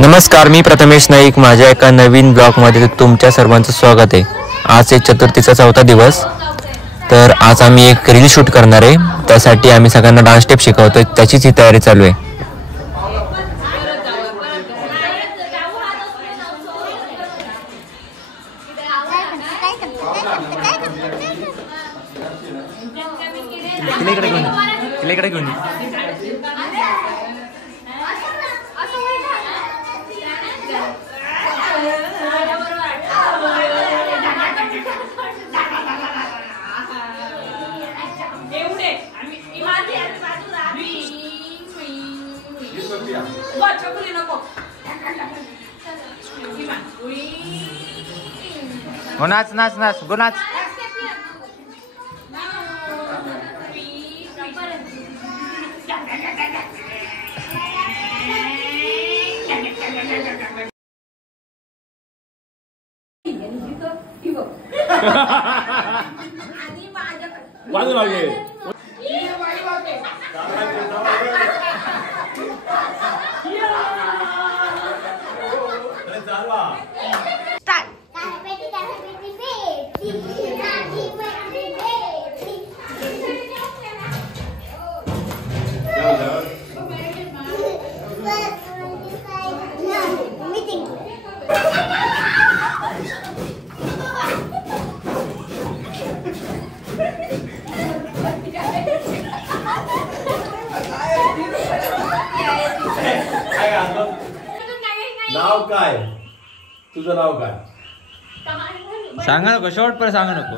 नमस्कार, मी प्रथमेश नाईक. माझ्या एका नवीन ब्लॉगमध्ये तुमच्या सर्वांचं स्वागत आहे. आज आहे चतुर्थीचा 4था दिवस. तर आज आम्ही एक रील शूट करणार आहे. त्यासाठी आम्ही सगळ्यांना डान्स स्टेप शिकवतोय. त्याचीच ही तयारी चालू आहे. इकडे घेऊन हो, नाच नाच नाच गो नाच. नाव काय तुझं? नाव काय सांगा नको, शॉर्ट पर सांगा नको.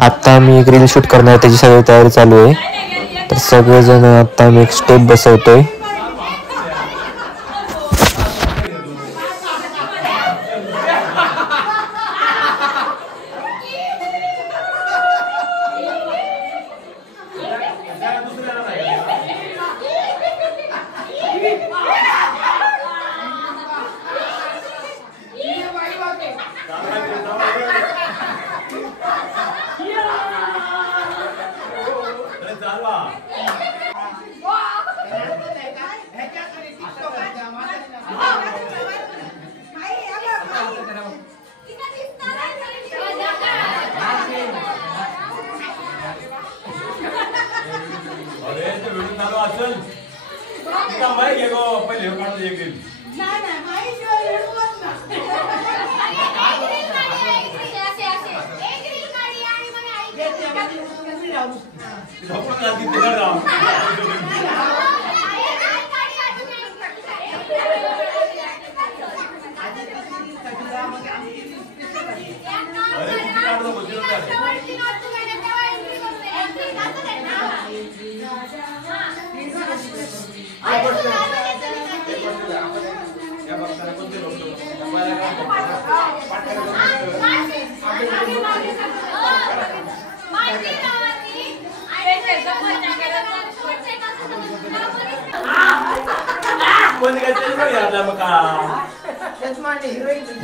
आता आम्ही एक रील शूट करणार, त्याची सगळी तयारी चालू आहे. तर सगळेजण आता आम्ही एक स्टेप बसवतोय.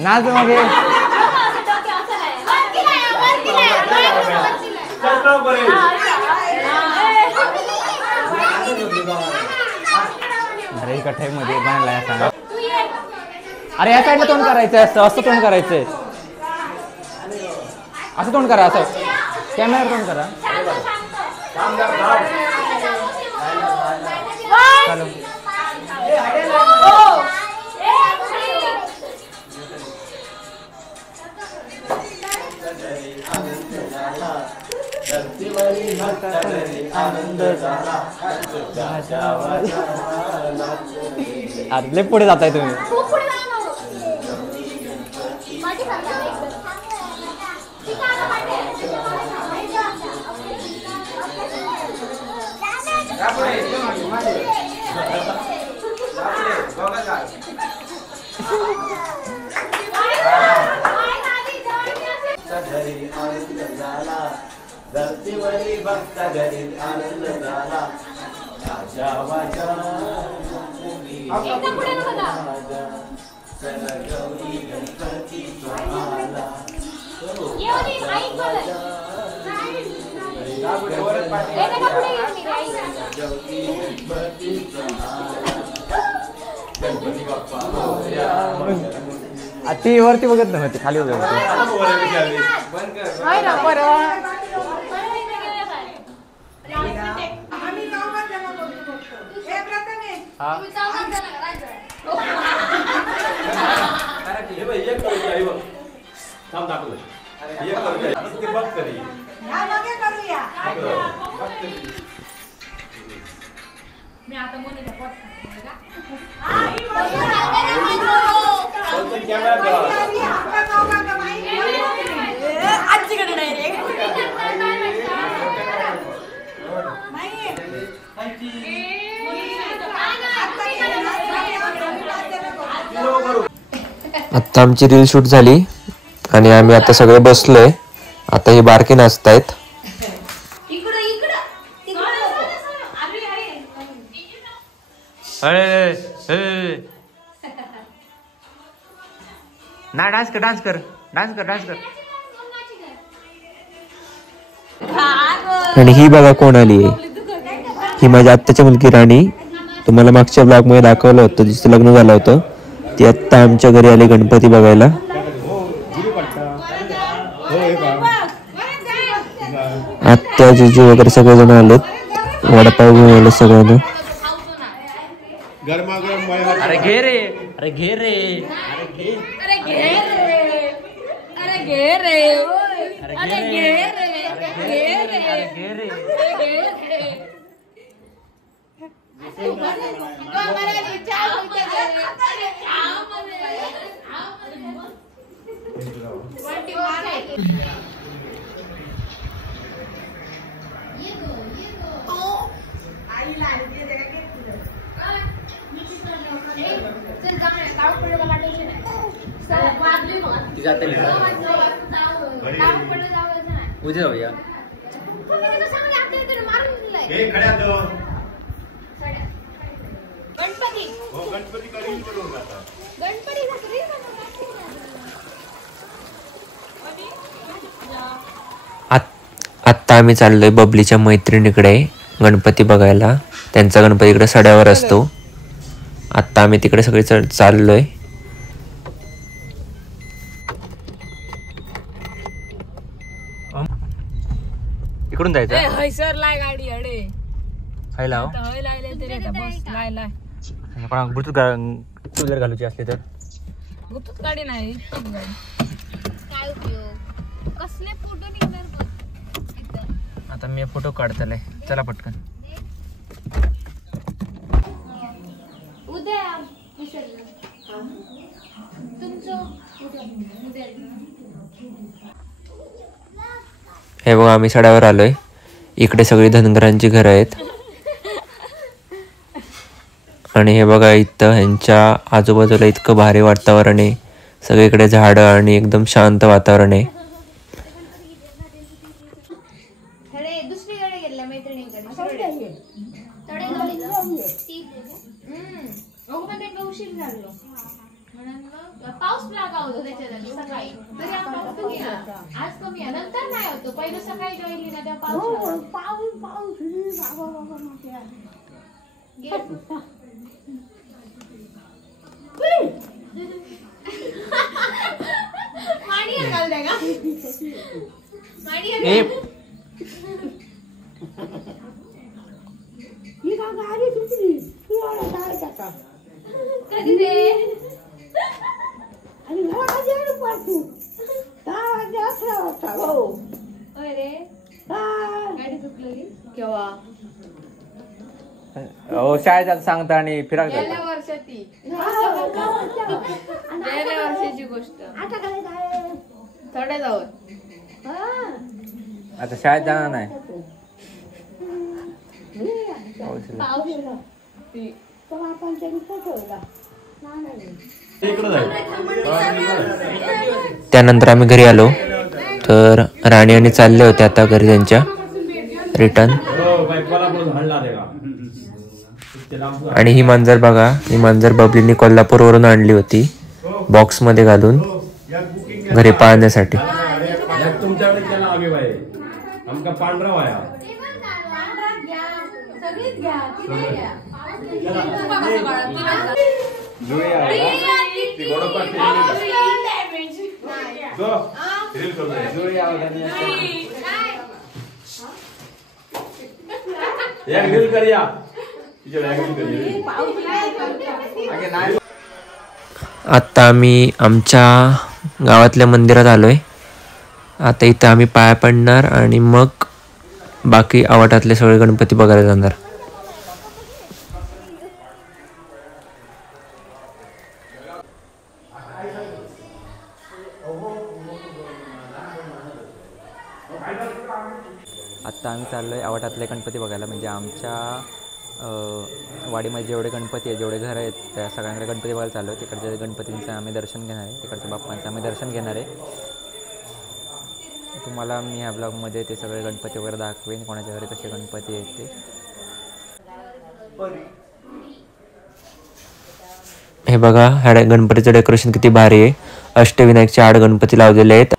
नाच मागे अरे कठ्ठाई मध्ये गाणला सांगा. अरे या साईडला तोंड करायचं असतं, असं तोंड करायचंय, असं तोंड करा, असं कॅमेरा तोंड करा. चालू अरे पुढे जाताय तुम्ही. ती वरती बघत नव्हती खाली बघत आता आमची रील शूट झाली आणि आम्ही आता सगळे बसलोय. आता ही बारकी नाचतायत. ना डान्स कर डान्स कर डान्स कर डान्स कर. आणि ही बघा कोण आली आहे. ही माझ्या आत्याची मुलगी राणी. तुम्हाला मागच्या ब्लॉग मध्ये दाखवलं होतं जिचं लग्न झालं होतं. ती आत्ता आमच्या घरी आली गणपती बघायला. आत्या जिजू वगैरे सगळेजण आलेत. वडापाव घेऊन आले सगळ्यांना. अरे घे रे अरे घे रे अरे घे अरे घे रे अरे घे रे अरे घे रे घे रे अरे घे रे उद्या जाऊया. आत्ता आम्ही चाललोय बबलीच्या मैत्रिणीकडे गणपती बघायला. त्यांचा गणपती इकडे सड्यावर असतो. आत्ता आम्ही तिकडे सगळे चाललोय. इकडून जायचं हैसर लाय गाडी अडे हाय लाव. हय लायले तरी आता बस लाय लाय कोणा ब्लूटूथ टू व्हीलर घालूची असली तर गुतूच गाडी नाही इतकीच गाडी. काय उपयोग कसले फोटो निघणार बघ. आता मी फोटो काढतले. चला पटकन. उद्या तुमचं उद्या हे बघा आम्ही सड्यावर आलोय. इकडे सगळी धनगरांची घरं आहेत. आणि हे बघा इथं ह्यांच्या आजूबाजूला इतकं भारी वातावरण आहे. सगळीकडे झाडं आणि एकदम शांत वातावरण आहे. दुसरीकडे गेला मैत्रिणीकडे उशीर झालो म्हणून पाऊस लागा होतो त्याच्यात सकाळी तरी पाऊस कमी आज कमी आहे. नंतर नाही होतो. पहिलं सकाळी जॉईन ना तेव्हा पाऊस माणी घालते का माणी कधी रे अरे गाडी चुकली केव्हा हो शाळेत सांगता आणि फिरायला गेल्या वर्षाची गेल्या वर्षाची गोष्ट थोड्या जाऊ आता शाळेत जाणार नाही. त्यानंतर आम्ही घरी आलो तर राणी आणि चालले होते आता घरी त्यांच्या. रिटर्न. हो बायकोला बोल हल्ला रे का ते लांब आणि ही मांजर बघा, ही मांजर बबलीने कोल्हापूरवरून आणली होती बॉक्समध्ये घालून घरी पाळण्यासाठी. एक तुमच्याकडे केला आगे बाई आमका पांढरा वाया सगळीच घ्या ती नाही घ्या. ती गोडोपा एक रील करूया. आत्ता आम्ही आमच्या गावातल्या मंदिरात आलोय. आता इथं आम्ही पाया पडणार आणि मग बाकी आवाटातले सगळे गणपती बघायला जाणार. आत्ता आम्ही चाललोय आवाटातले गणपती बघायला. म्हणजे आमच्या वाडीमध्ये जेवढे गणपती आहेत, जेवढे घर आहेत, त्या सगळ्यांकडे गणपती बघायला चाललो आहे. तिकडच्या गणपतींचं आम्ही दर्शन घेणार आहे, तिकडच्या बाप्पांचं आम्ही दर्शन घेणार आहे. तुम्हाला मी ह्या ब्लॉगमध्ये ते सगळे गणपती वगैरे दाखवेन, कोणाच्या घरी कसे गणपती आहेत ते. हे बघा, ह्या गणपतीचं डेकोरेशन किती भारी आहे. अष्टविनायकचे 8 गणपती लावलेले आहेत.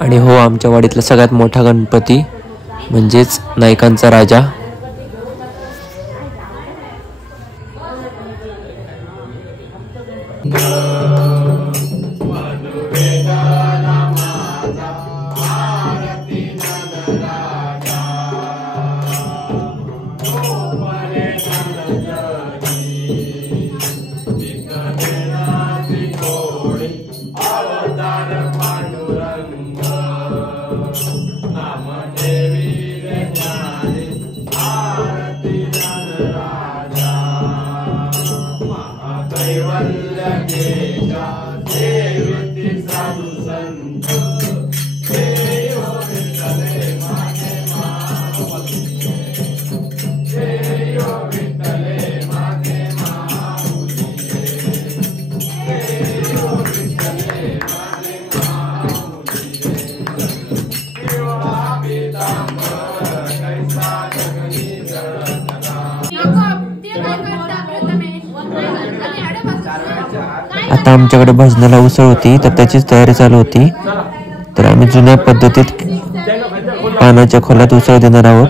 आणि हो, आमच्या वाडीतला सगळ्यात मोठा गणपती म्हणजेच नायकांचा राजा. आता आमच्याकडे भजनाला उसळ होती, तर त्याचीच तयारी चालू होती. तर आम्ही जुन्या पद्धतीत पानाच्या खोल्यात उसळ देणार आहोत.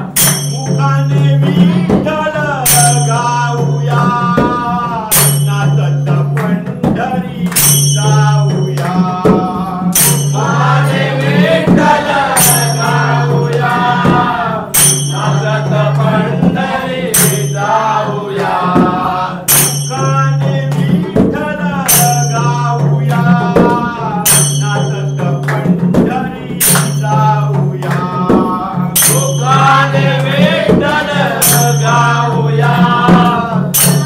मुखाने विठ्ठल गाऊया नाचत पंढरी जाऊया मुखाने विठ्ठल गाऊया नाचत पंढरी जाऊया मुखाने विठ्ठल गाऊया नाचत पंढरी जाऊया मुखाने विठ्ठल गाऊया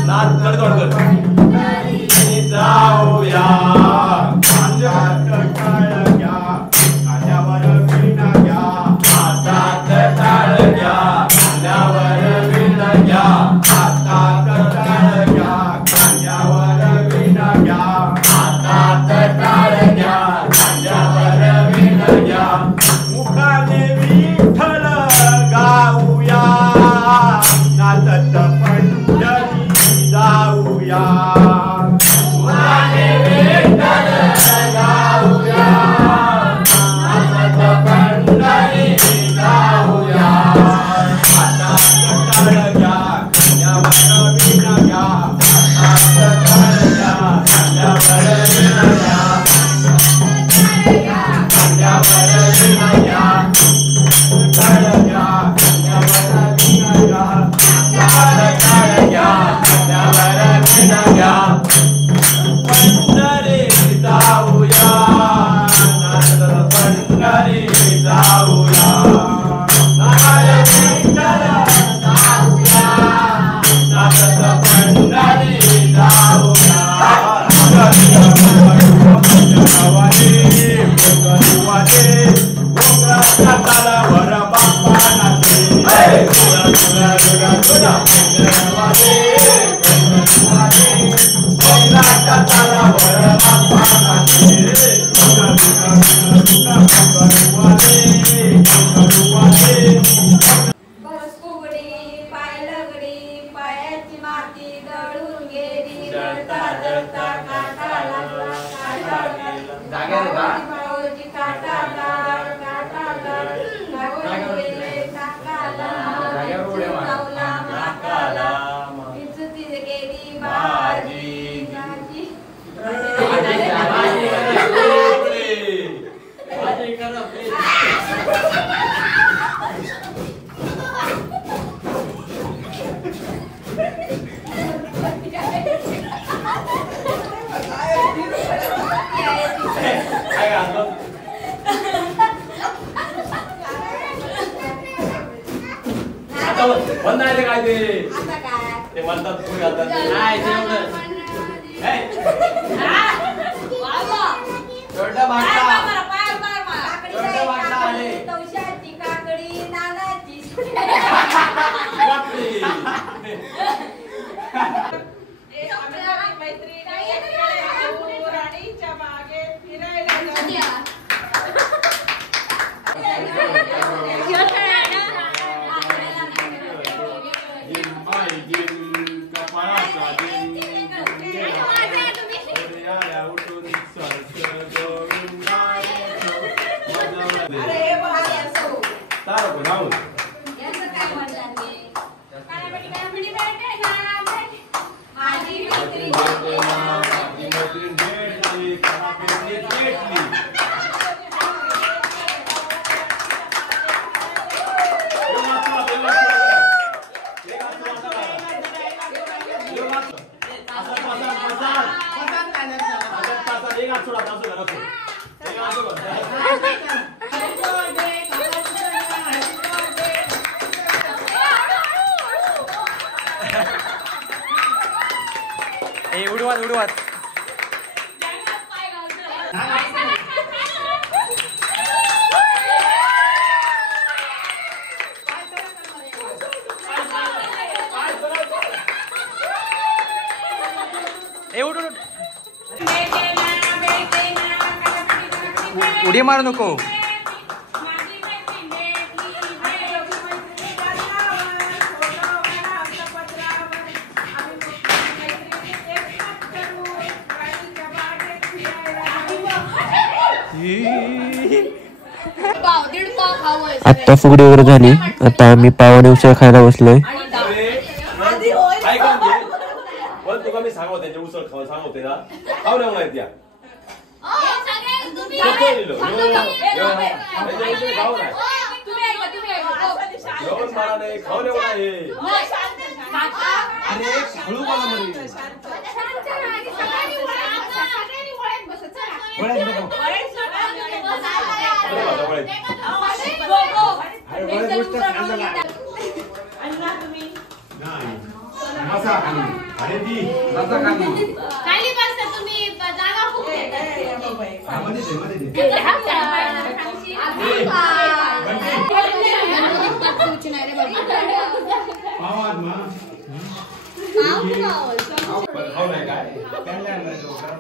नाचत पंढरी जाऊया हातात टाळ घ्या खांद्यावर वीणा घ्या हातात टाळ घ्या खांद्यावर वीणा घ्या हातात टाळ घ्या खांद्यावर वीणा घ्या हातात टाळ घ्या खांद्यावर वीणा घ्या मुखाने विठ्ठल गाऊया नाचत पंढरी जाऊया मुखाने विठ्ठल गाऊया नाचत पंढरी जाऊया हातात टाळ घ्या खांद्यावर वीणा घ्या हातात टाळ घ्या खांद्यावर वीणा घ्या खांद्यावर वीणा घ्या टाळ घ्या खांद्यावर वीणा घ्या टाळ घ्या खांद्यावर वीणा घ्या पंढरी जाऊया नाचत पंढरी जाऊया नाचत विठ्ठल जाऊया नाचत पंढरी जाऊया तालावर बाप्पा नाचे बस फुगडी पाय लगडी पायाची माती दळून गेली दळता दळता काटा लागला काटा लागला भाऊजी काटा लाल काटा लाल भाऊजी गेले काकाला लावला माकाला इज्जती गेली बाजी बंद आहे ते काय ते आता काय ते म्हणतात तुम्ही घालतात ते. नाही तेवढं हे, वावा छोटा बाटला. काकडी छोटा बाटला आले. तवशाची काकडी नानाची बापरे. राणीच्या बागेत फिरायला जाऊया जिम्माई जिम, कपाळाचा जिम, हृदयाला उठून सरस गोविंदाय सो. अरे हे भारी असो तारक राहुल. यांचं काय म्हणतात ते काय म्हणी भेटे नाना भेटे माझी मैत्री भेटे नाना माझी मैत्रीण भेटली, भेटली, भेटली. ए उडवात उडवात ए उड उड उडी मारू नको आत्ता फुगडी वगैरे झाली, आता आम्ही पाव आणि उसळ खायला बसलोय. काय करते पण तुका मी सांगतो त्यांच्या उसळ खाऊ सांगते ना खाऊ नये म्हणा त्या मला नाही खाऊ नये म्हणा हे अरे हळू मला म्हणे खाली बसता तुम्ही जागा खूप खाऊ नाही काय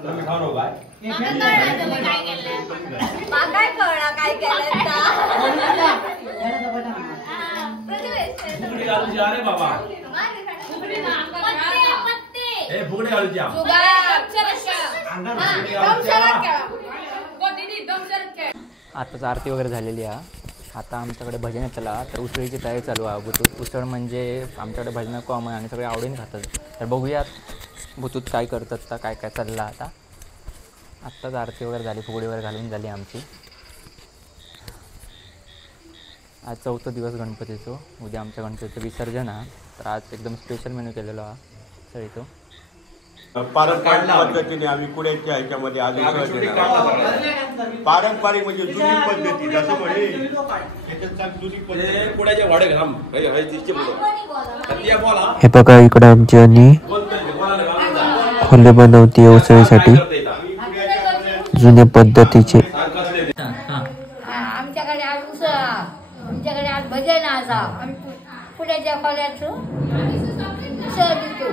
तुम्ही खाऊ नको काय काय कळलं काय केलं फुगडी घालूची अरे बाबा हे फुगडी घालूची आताच आरती वगैरे झालेली आहे. आता आमच्याकडे भजन येतला तर उसळीची तयारी चालू आहे. बुतूत उसळ म्हणजे आमच्याकडे भजनं कॉमन आणि सगळे आवडीने खातात. तर बघूयात बुतूत काय करतात का काय काय चाललं. आत्ताच आरती वगैरे झाली, फुगडी वगैरे घालून झाली आमची. आज 4था दिवस गणपतीचो, उद्या आमच्या गणपतीचं विसर्जन आहे. तर आज एकदम स्पेशल मेनू केलेलो हा सळीचो. पारंपरिक पद्धतीने आम्ही कुड्याच्या ह्याच्यामध्ये आज पारंपरिक म्हणजे जुनी पद्धती जसं म्हणे जुनी पद्धती कुड्याचे वाडे घाम हे बघा इकडे आमची आणि खोले बनवते उसळीसाठी जुन्या पद्धतीचे. आमच्याकडे आज उसळ, आमच्याकडे आज भजन असा. आम्ही पुण्याच्या खोल्याचं उसळ देतो.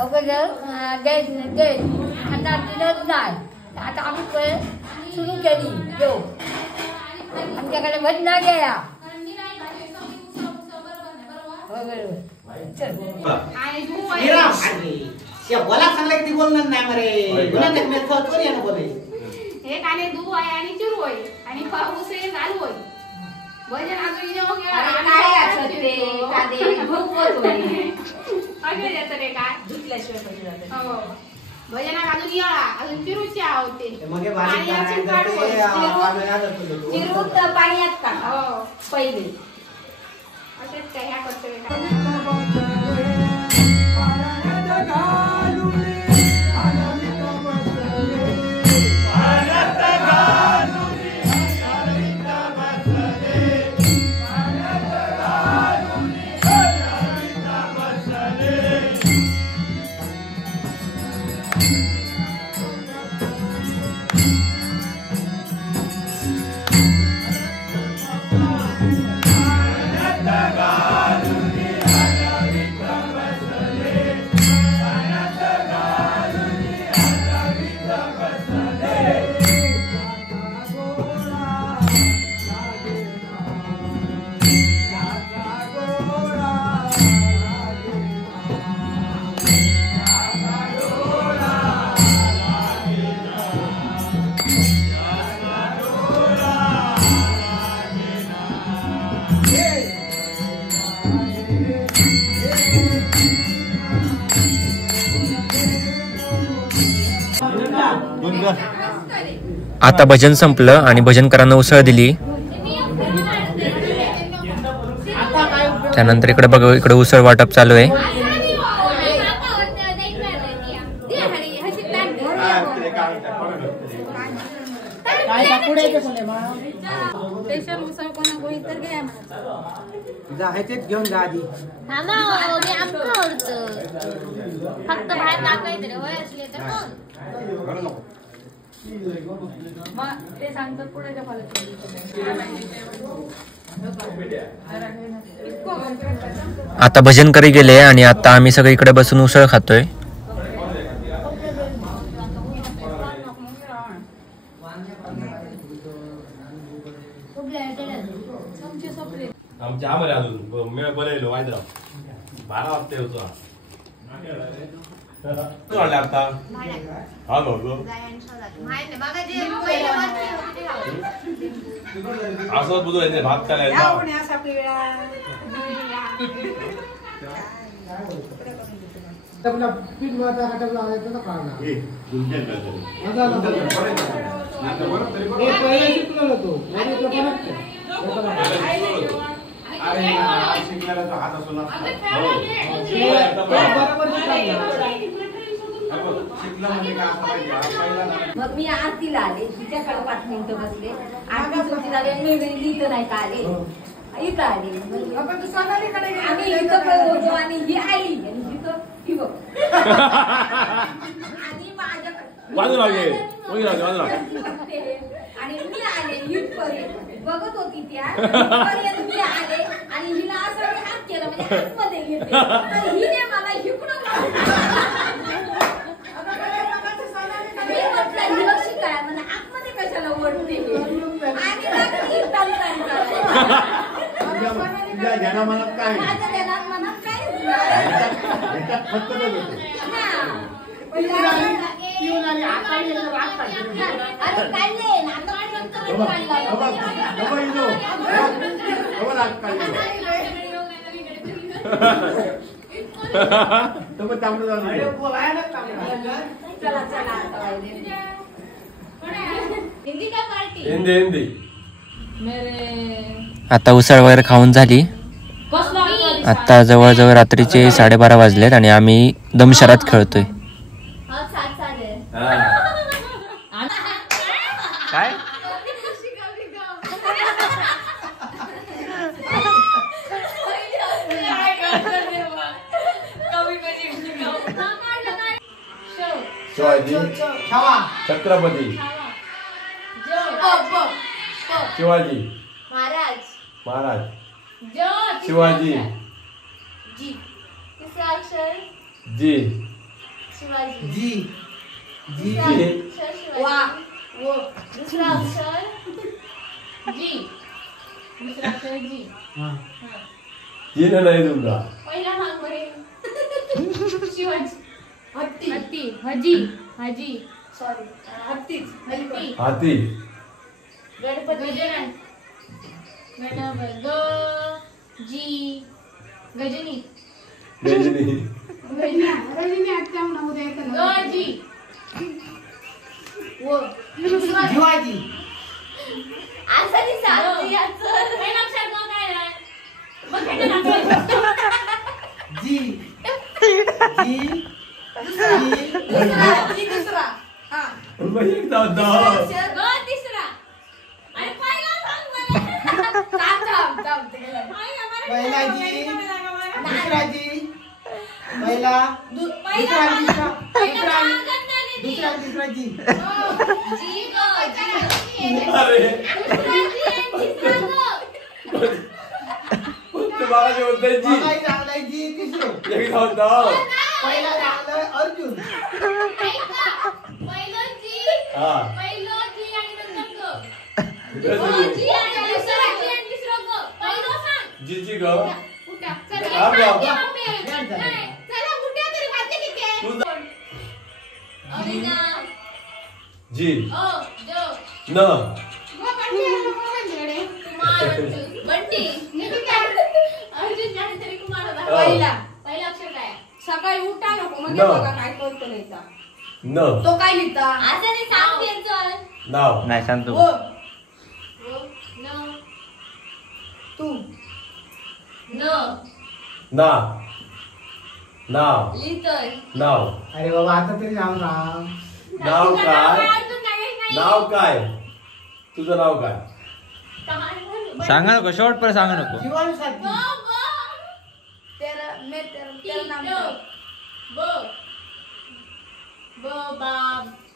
अगोदर गॅस आता दिलंच नाही. आता आम्ही सुरू केली जो आमच्याकडे भजना गेला. बोला सांगला किती बोलणार नाही मरे हे काने दू आहे आणि चिरू आहे आणि पाऊस हे घालू आहे. भजन अजून येऊन गेला भजना अजून येळा अजून चिरूची आवडते चिरू तर पाण्यात का पहिले असेच काय ह्या करते आता भजन संपलं आणि भजनकरांना उसळ दिली. त्यानंतर इकडे बघ इकडे उसळ वाटप चालू आहे. घेऊन जा आधी फक्त बाहेर टाकायचं होय असले तर ते सांगतात पुढे आता भजन करी गेले आणि आता आम्ही सगळे इकडे बसून उसळ खातोय. आमच्या आम्हाला अजून मेळ बरं वायदा 12 वाजता होतो. तू आणले आता हा भाऊ असं बुजू भात करायला पीठ मळता का डबला आला तर काढणार हे तुमच्या हे पहिले शिकलो होतो आणि तो अरे शिकलेला तो हात असतो ना बरोबर शिकला म्हणजे काय असं पाहिजे पहिला मग मी आरतीला आले तिच्याकडे 5 मिनिटं बसले आरती सुट्टी झाली आणि मी इथं नाही का आले इथं आले आम्ही इथं पण होतो आणि ही आली आणि तिथं ही बघ आणि बाजूला घे. आणि मी आले इथपर्यंत बघत होती त्या इथपर्यंत मी आले आणि हिला असं मी हात केलं म्हणजे हातमध्ये घेते तर हिने मला इकडून मी म्हटलं ही अशी काय म्हणजे आतमध्ये कशाला ओढते आणि लागली तलतल करायला. तुझ्या ध्यानामनात काय माझ्या ध्यानात मनात काहीच नाही. ह्याच्यात फक्त अरे काय नाही आता चला चला आता हिंदी का पार्टी हिंदी हिंदी मेरे आता उसळ वगैरे खाऊन झाली. आता जवळजवळ रात्रीचे 12:30 वाजलेत आणि आम्ही दमशरात खेळतोय. हा सात चालेल काय शिवाजी छावा छत्रपती शिवाजी महाराज महाराज जो शिवाजी जी तिसरा अक्षर जी जी शिवाजी जी तिसरा अक्षर शिवाजी वो दुसरा अक्षर जी दुसरा अक्षर जी जी नाही तुमचा पहिला भाग बरे शिवाजी हत्ती हत्ती हजी हजी सॉरी हत्तीच हत्ती हाती गणपती गणपती ग जी गजनी गजनी ग जी वो शिवाजी असं नाही सांगते याचं पहिला अक्षर ग काय आहे मग काय जी जी दुसरा हा एकदा अक्षर ग तिसरा आणि पहिला सांग मला थांब पहिला जी दुसरा जी पहिला दुसरा तिसरा जी जी ग अरे बाबाजी होते जी बघाय चांगलाय जी तिसरं एकदा होता पहिला चांगलाय अर्जुन पहिलं जी हा पहिलं जी आणि नंतर ग गजनी जी आणि दुसरा जी आणि तिसरं ग पहिलं सांग जी जी ग उठा चला हा, बा. चला उठा तरी वाटते किती तुझा अविना जी ओ जो न कुमार बंटी अर्जुन जाने तरी कुमार होता पहिला. पहिला अक्षर काय आहे? सकाळी उठा नको म्हणजे न. बघा काय करतो नाही तर. न तो काय लिहिता असं नाही सांगते चल नाव नाही सांगतो. वो न तू न ना नाव लिहितोय नाव अरे बाबा आता तरी जाऊन राहा नाव काय अर्जुन नाही नाव काय तुझं नाव काय सांगा नको शेवटपर्यंत सांगा नको. जीवनसाथी तेरा मैं तेरा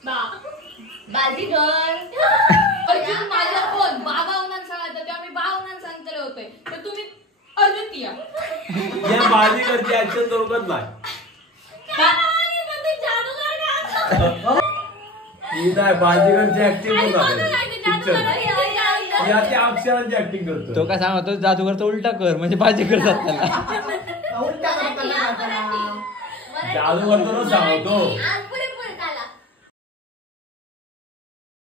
नाम बाजीगर अर्जुन माझा फोन बाबा उन्हान सांगायचं तेव्हा मी बा उन्हान सांगतले होते तर तुम्ही अर्जुन तिया या बाजीगरची ऍक्शन दोघत नाही ही नाही बाजीगरची ऍक्टिंग या त्या अक्षरांची ऍक्टिंग करतो तो काय सांगतो जादूगर तर उलटा कर म्हणजे बाजी करतात त्याला. उलटा करताना जादू करतो ना सांगतो.